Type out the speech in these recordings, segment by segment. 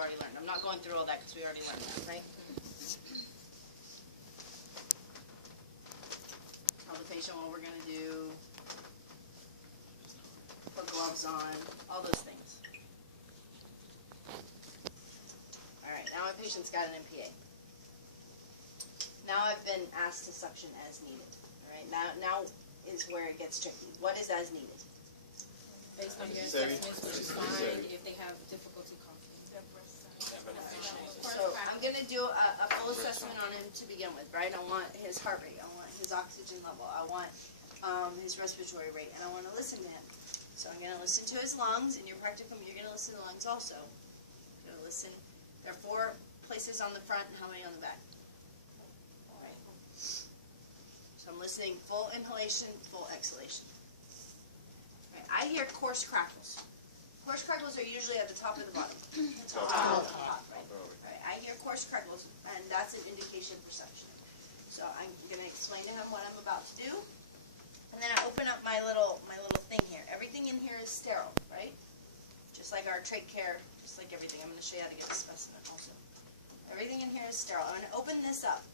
already learned. I'm not going through all that because we already learned that, right? Tell the patient what we're going to do. Put gloves on. All those things. All right, now my patient's got an MPA. Now I've been asked to suction as needed. All right, now is where it gets tricky. What is as needed? Based on your assessments, which is fine if they have difficulty coughing. So I'm going to do a full assessment on him to begin with, right? I want his heart rate. I want his oxygen level. I want his respiratory rate, and I want to listen to him. So I'm going to listen to his lungs. In your practicum, you're going to listen to lungs also. You're going to listen. There are 4 places on the front and how many on the back? All right. So I'm listening full inhalation, full exhalation. All right. I hear coarse crackles. Coarse crackles are usually at the top of the bottom. Top, right? Right. I hear coarse crackles, and that's an indication for suctioning. So I'm going to explain to him what I'm about to do, and then I open up my little thing here. Everything in here is sterile, right? Just like our trach care, just like everything. I'm going to show you how to get a specimen also. Everything in here is sterile. I'm going to open this up.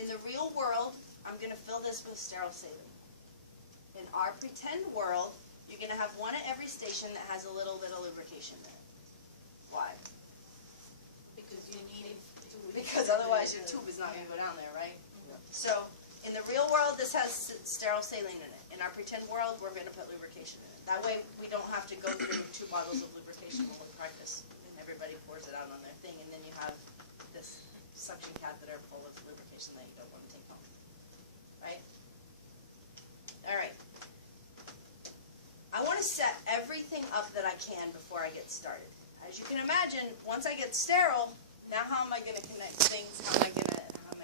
In the real world, I'm going to fill this with sterile saline. In our pretend world, you're going to have one at every station that has a little bit of lubrication there. Why? Because you need it. Because otherwise your tube is not going to go down there, right? Yeah. So in the real world, this has sterile saline in it. In our pretend world, we're going to put lubrication in it. That way we don't have to go through 2 bottles of lubrication when we practice. And everybody pours it out on their thing, and then you have this suction catheter full of lubrication that you don't want to take home. Right? All right. I want to set everything up that I can before I get started. As you can imagine, once I get sterile, now how am I going to connect things? How am I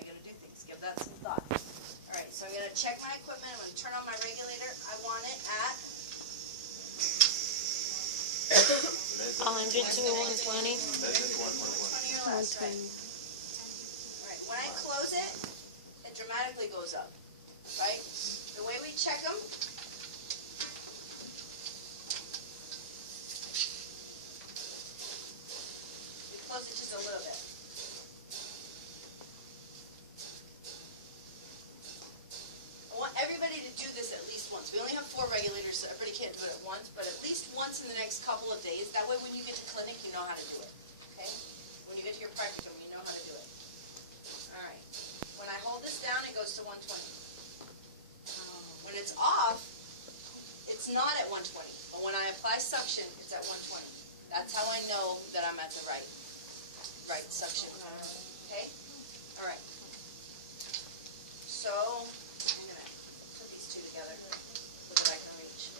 going to do things? Give that some thought. All right, so I'm going to check my equipment. I'm going to turn on my regulator. I want it at 100 to 120. 120 or less, right? All right, when I close it, it dramatically goes up, right? The way we check them. Close it just a little bit. I want everybody to do this at least once. We only have 4 regulators, so everybody can't do it at once, but at least once in the next couple of days. That way when you get to clinic, you know how to do it. Okay? When you get to your practicum, you know how to do it. All right. When I hold this down, it goes to 120. When it's off, it's not at 120. But when I apply suction, it's at 120. That's how I know that I'm at the right suction. Okay? All right. So, I'm going to put these 2 together so that I can reach.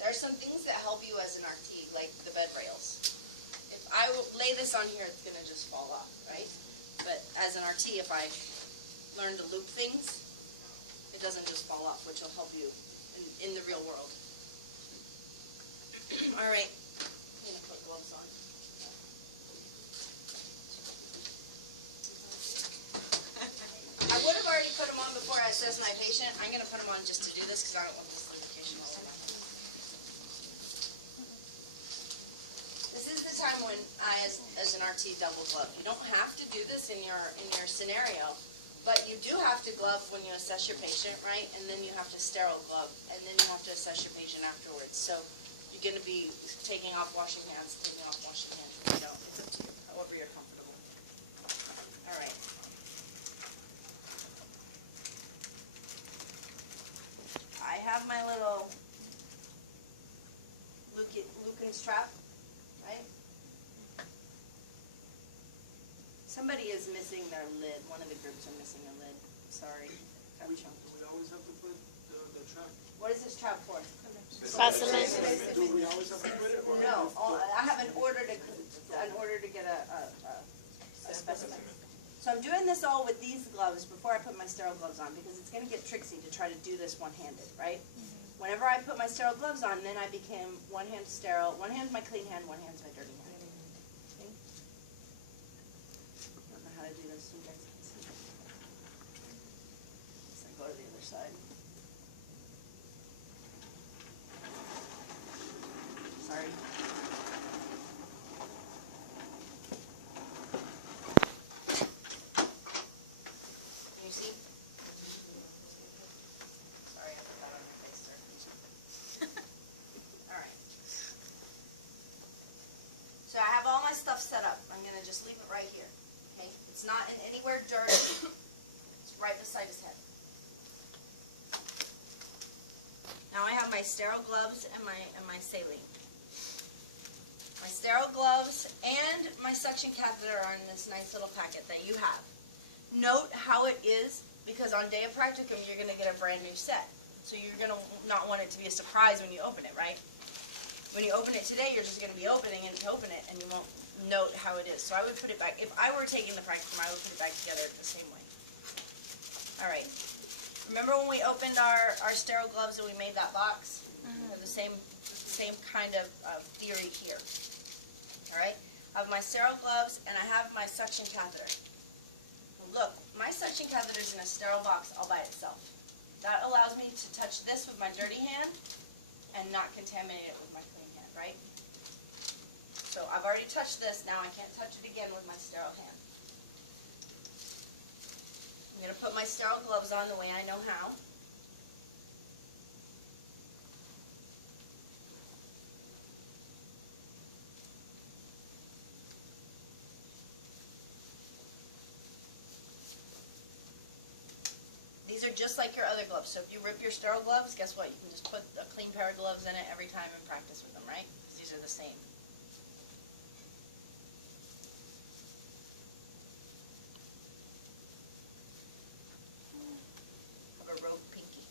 There are some things that help you as an RT, like the bed rails. If I lay this on here, it's going to just fall off, right? But as an RT, if I learn to loop things, it doesn't just fall off, which will help you in the real world. All right, I'm going to put gloves on. I would have already put them on before I assessed my patient. I'm going to put them on just to do this because I don't want this lubrication all over. This is the time when I, as an RT, double glove. You don't have to do this in your scenario, but you do have to glove when you assess your patient, right? And then you have to sterile glove, and then you have to assess your patient afterwards. So you're going to be taking off washing hands, taking off washing hands. You don't. It's up to you, however you're comfortable. All right. I have my little Lucan strap, right? Somebody is missing their lid. One of the groups are missing a lid. Sorry. We always have to put the trap. What is this trap for? Specimen. Do we always have to put it? Or No, I have an order to get a specimen. So I'm doing this all with these gloves before I put my sterile gloves on because it's going to get tricksy to try to do this one-handed, right? Whenever I put my sterile gloves on, then I became one hand sterile. One hand's my clean hand, one hand's my dirty hand. Okay? I don't know how to do this so you guys can see. So I go to the other side. just leave it right here, okay? It's not in anywhere dirty. It's right beside his head. Now I have my sterile gloves and my saline. My sterile gloves and my suction catheter are in this nice little packet that you have. Note how it is, because on day of practicum you're going to get a brand new set. So you're going to not want it to be a surprise when you open it, right? When you open it today, you're just going to be opening it and you won't note how it is. So I would put it back. If I were taking the practicum, I would put it back together the same way. All right. Remember when we opened our sterile gloves and we made that box? The same kind of theory here. All right. I have my sterile gloves and I have my suction catheter. Look, my suction catheter is in a sterile box all by itself. That allows me to touch this with my dirty hand and not contaminate it with my clean hand, right? So I've already touched this, now I can't touch it again with my sterile hand. I'm going to put my sterile gloves on the way I know how. These are just like your other gloves. So if you rip your sterile gloves, guess what? You can just put a clean pair of gloves in it every time and practice with them, right? Because these are the same. Have a rogue pinky.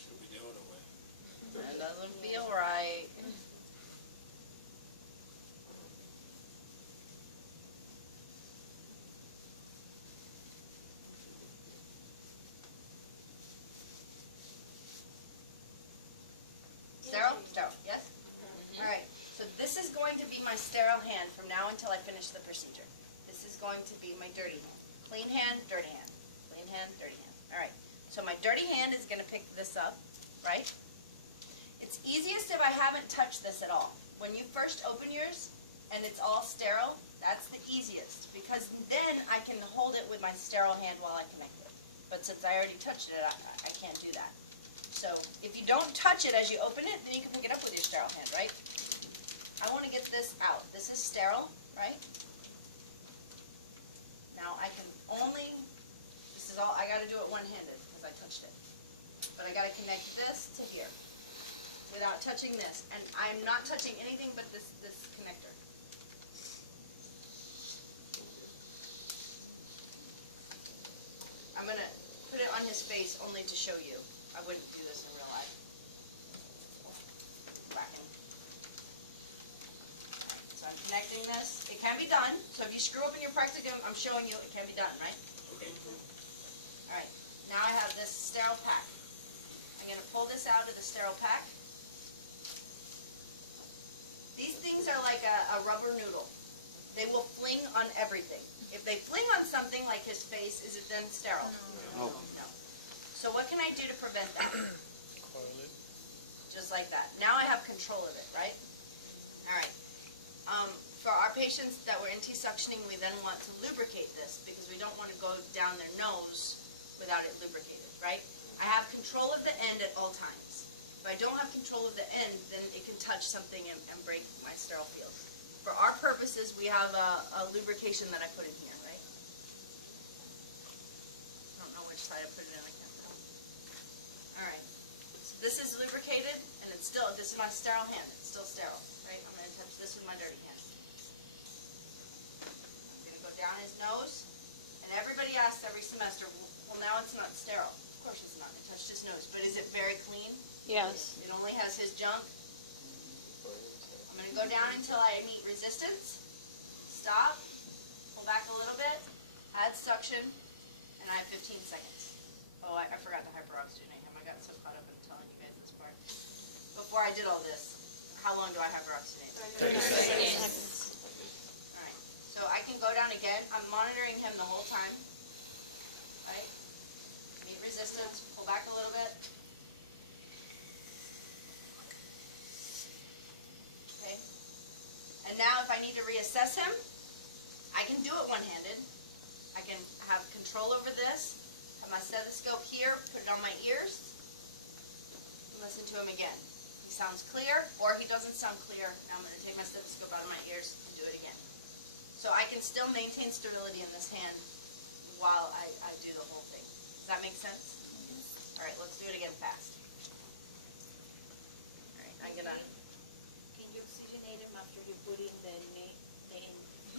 Should be doing away. That doesn't feel right. Sterile? Sterile, yes? Alright, so this is going to be my sterile hand from now until I finish the procedure. This is going to be my dirty hand. Clean hand, dirty hand. Clean hand, dirty hand. Alright, so my dirty hand is going to pick this up, right? It's easiest if I haven't touched this at all. When you first open yours and it's all sterile, that's the easiest, because then I can hold it with my sterile hand while I connect it. But since I already touched it, I can't do that. So if you don't touch it as you open it, then you can pick it up with your sterile hand, right? I want to get this out. This is sterile, right? Now I can only, this is all, I got to do it one-handed because I touched it. But I got to connect this to here without touching this. And I'm not touching anything but this connector. I'm going to put it on his face only to show you. I wouldn't do this in real life. Whacking. So I'm connecting this. It can be done. So if you screw up in your practicum, I'm showing you it can be done, right? Okay. Alright. Now I have this sterile pack. I'm going to pull this out of the sterile pack. These things are like a rubber noodle. They will fling on everything. If they fling on something like his face, is it then sterile? No. No. So what can I do to prevent that? Just like that. Now I have control of it, right? Alright. For our patients that were NT suctioning, we then want to lubricate this because we don't want to go down their nose without it lubricated, right? I have control of the end at all times. If I don't have control of the end, then it can touch something and break my sterile field. For our purposes, we have a lubrication that I put in here, right? I don't know which side I put it in, I can't tell. Alright, so this is lubricated, and it's still, this is my sterile hand, it's still sterile, right? I'm going to touch this with my dirty hand. I'm going to go down his nose, and everybody asks every semester, well now it's not sterile. Of course it's not, I touched his nose, but is it very clean? Yes. It only has his junk. I'm going to go down until I meet resistance, stop, pull back a little bit, add suction, and I have 15 seconds. Oh, I forgot to hyperoxygenate him. I got so caught up in telling you guys this part. Before I did all this, how long do I hyperoxygenate? 30 seconds. Alright, so I can go down again. I'm monitoring him the whole time. Right? Meet resistance, pull back a little bit. Okay. And now if I need to reassess him, I can do it one-handed. I can have control over this, have my stethoscope here, put it on my ears, and listen to him again. He sounds clear, or he doesn't sound clear, I'm gonna take my stethoscope out of my ears and do it again. So I can still maintain sterility in this hand while I do the whole thing. Does that make sense? All right, let's do it again fast. All right, I'm gonna, Can you oxygenate him after you put in the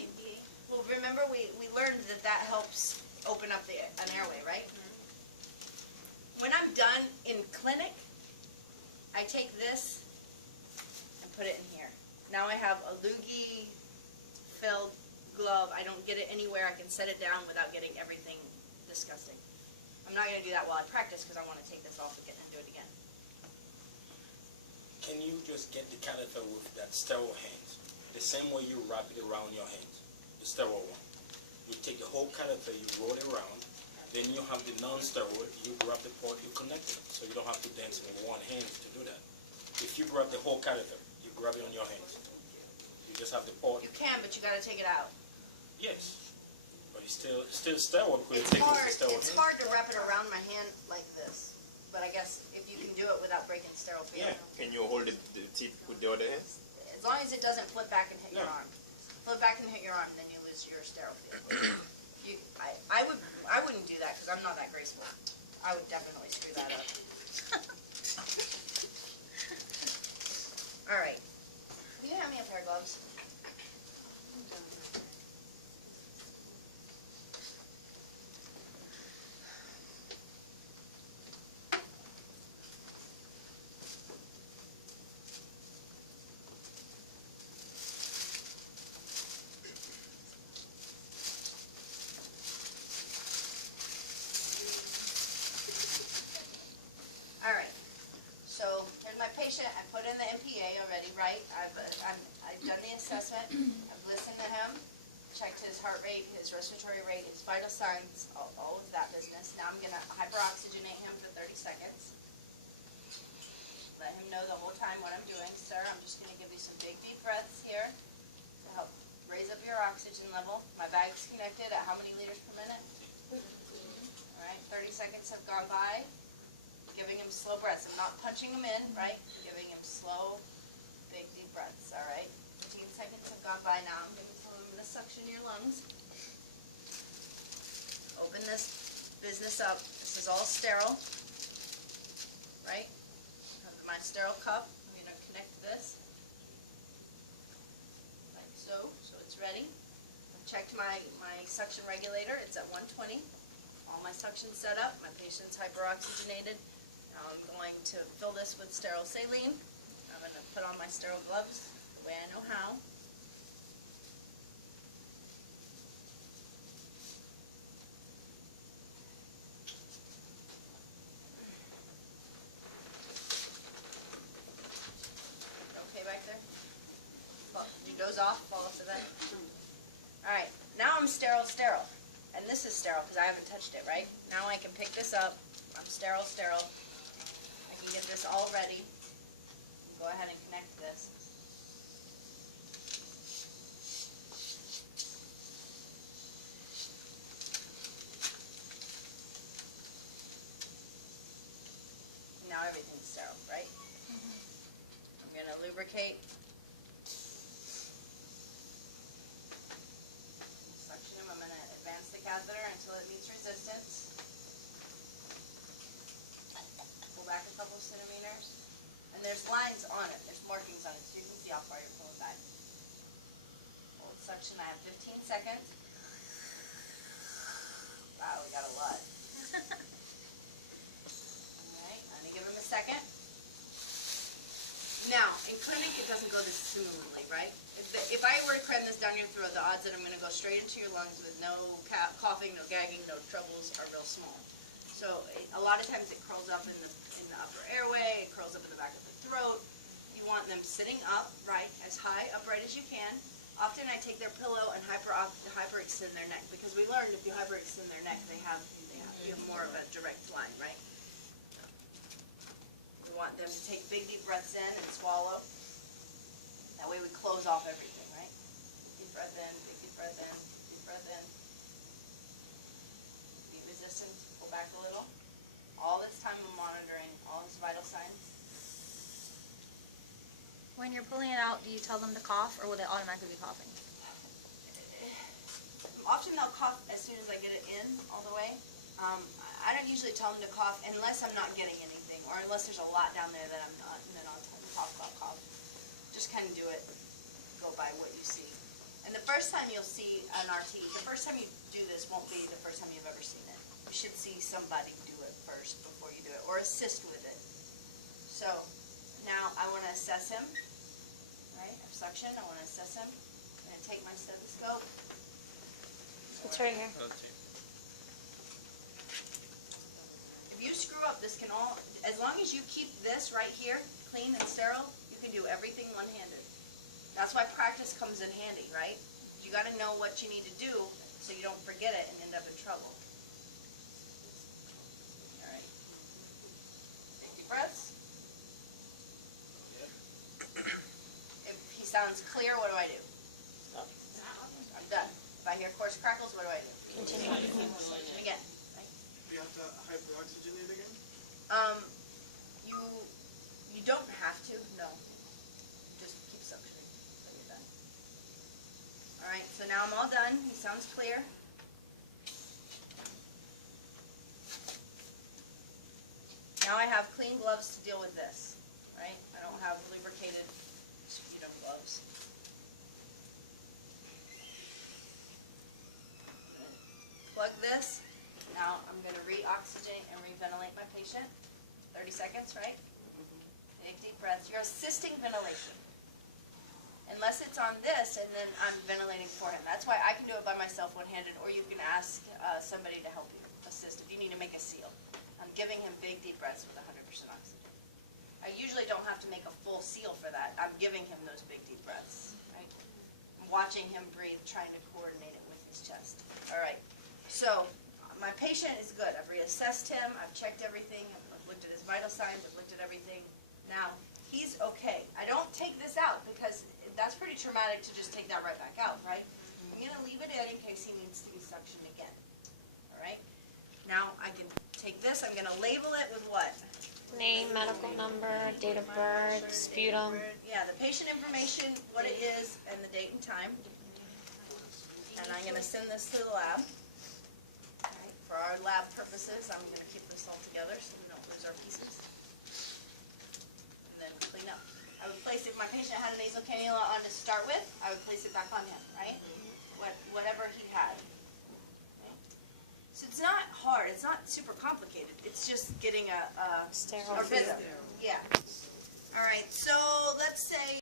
MDA? well, remember we learned that that helps open up an airway, right? When I'm done in clinic, I take this and put it in here. Now I have a loogie-filled glove. I don't get it anywhere. I can set it down without getting everything disgusting. I'm not going to do that while I practice because I want to take this off again and do it again. Can you just get the catheter with that sterile hands? The same way you wrap it around your hands, the sterile one. You take the whole catheter, you roll it around, then you have the non-sterile, you grab the port, you connect it, so you don't have to dance with one hand to do that. If you grab the whole catheter, you grab it on your hands. You just have the port. You can, but you got to take it out. Yes, but it's still sterile because It's you take it with the sterile it's hand. hard to wrap it around my hand like this. But I guess if you can do it without breaking sterile field. Yeah. Can you hold the tip with the other hand? As long as it doesn't flip back and hit your No. arm. Flip back and hit your arm, then you lose your sterile field. I wouldn't do that because I'm not that graceful. I would definitely screw that up. All right. Can you hand me a pair of gloves? All right. So here's my patient. I put in the MPA already, right? I've done the assessment. I've listened to him, checked his heart rate, his respiratory rate, his vital signs, all of that business. Now I'm gonna hyperoxygenate him for 30 seconds. Let him know the whole time what I'm doing. Sir, I'm just gonna give you some big deep breaths here to help raise up your oxygen level. My bag's connected at how many liters per minute? All right, 30 seconds have gone by. Giving him slow breaths. I'm not punching him in, right? Giving him slow, big, deep breaths, all right? 15 seconds have gone by now. I'm going to suction your lungs. Open this business up. This is all sterile, right? My sterile cup. I'm going to connect this like so it's ready. I've checked my suction regulator. It's at 120. All my suction's set up. My patient's hyperoxygenated. Now I'm going to fill this with sterile saline. I'm going to put on my sterile gloves the way I know how. Okay back there? Did you doze off? Fall off the bed? Alright, now I'm sterile. And this is sterile because I haven't touched it, right? Now I can pick this up. I'm sterile. I can get this all ready. Go ahead and connect this. Now everything's sterile, right? I'm going to lubricate. Suction him. I'm going to advance the catheter until it meets resistance. Pull back a couple centimeters. And there's lines on it. There's markings on it, so you can see how far you're pulling back. Hold suction. I have 15 seconds. Wow, we got a lot. Alright, I'm going to give him a second. Now, in clinic, it doesn't go this smoothly, right? If I were to cram this down your throat, the odds that I'm going to go straight into your lungs with no coughing, no gagging, no troubles are real small. So a lot of times it curls up in the upper airway, it curls up in the back of the throat. You want them sitting up, right, as high upright as you can. Often I take their pillow and hyperextend their neck because we learned if you hyperextend their neck, you have more of a direct line, right? We want them to take big deep breaths in and swallow. That way we close off everything, right? Deep breath in, big deep breath in, deep breath in. Beat resistance, pull back a little. All this time I'm monitoring all his vital signs. when you're pulling it out, do you tell them to cough, or will they automatically be coughing? Often they'll cough as soon as I get it in all the way. I don't usually tell them to cough unless I'm not getting anything, or unless there's a lot down there that I'm not, and then I'll tell them cough, cough, cough. Just kind of do it, go by what you see. And the first time you'll see an RT, the first time you do this won't be the first time you've ever seen it. You should see somebody do it first before you do it, or assist with it. So now I want to assess him, right? I have suction, I want to assess him. I'm going to take my stethoscope. It's right here. If you screw up, this can all, as long as you keep this right here clean and sterile, you can do everything one-handed. That's why practice comes in handy, right? You got to know what you need to do so you don't forget it and end up in trouble. All right. Take deep breaths. If he sounds clear, what do I do? Stop. I'm done. If I hear coarse crackles, what do I do? Continue. Again. Right? You have to hyperoxygenate again? You don't have to, no. Just keep suctioning until you're done. All right, so now I'm all done. He sounds clear. Now I have clean gloves to deal with this, right? I don't have lubricated sputum gloves. Plug this. Now I'm going to re-oxygenate and re-ventilate my patient. 30 seconds, right? Take deep breaths. You're assisting ventilation. Unless it's on this and then I'm ventilating for him. That's why I can do it by myself one-handed, or you can ask somebody to help you assist if you need to make a seal. I'm giving him big deep breaths with 100% oxygen. I usually don't have to make a full seal for that. I'm giving him those big deep breaths, right? I'm watching him breathe, trying to coordinate it with his chest. All right. So my patient is good. I've reassessed him. I've checked everything. I've looked at his vital signs. I've looked at everything. Now, he's okay. I don't take this out because that's pretty traumatic to just take that right back out, right? I'm going to leave it in case he needs to be suctioned again. All right? Now, I can take this. I'm going to label it with what? Name, medical number, date of birth, sputum. Yeah, the patient information, what it is, and the date and time. And I'm going to send this to the lab. For our lab purposes, I'm going to keep this all together so we don't lose our pieces. And then clean up. I would place, if my patient had a nasal cannula on to start with, I would place it back on him, right? Whatever he had. Okay. So it's not hard. It's not super complicated. It's just getting a Sterile. rhythm. Yeah. All right. So let's say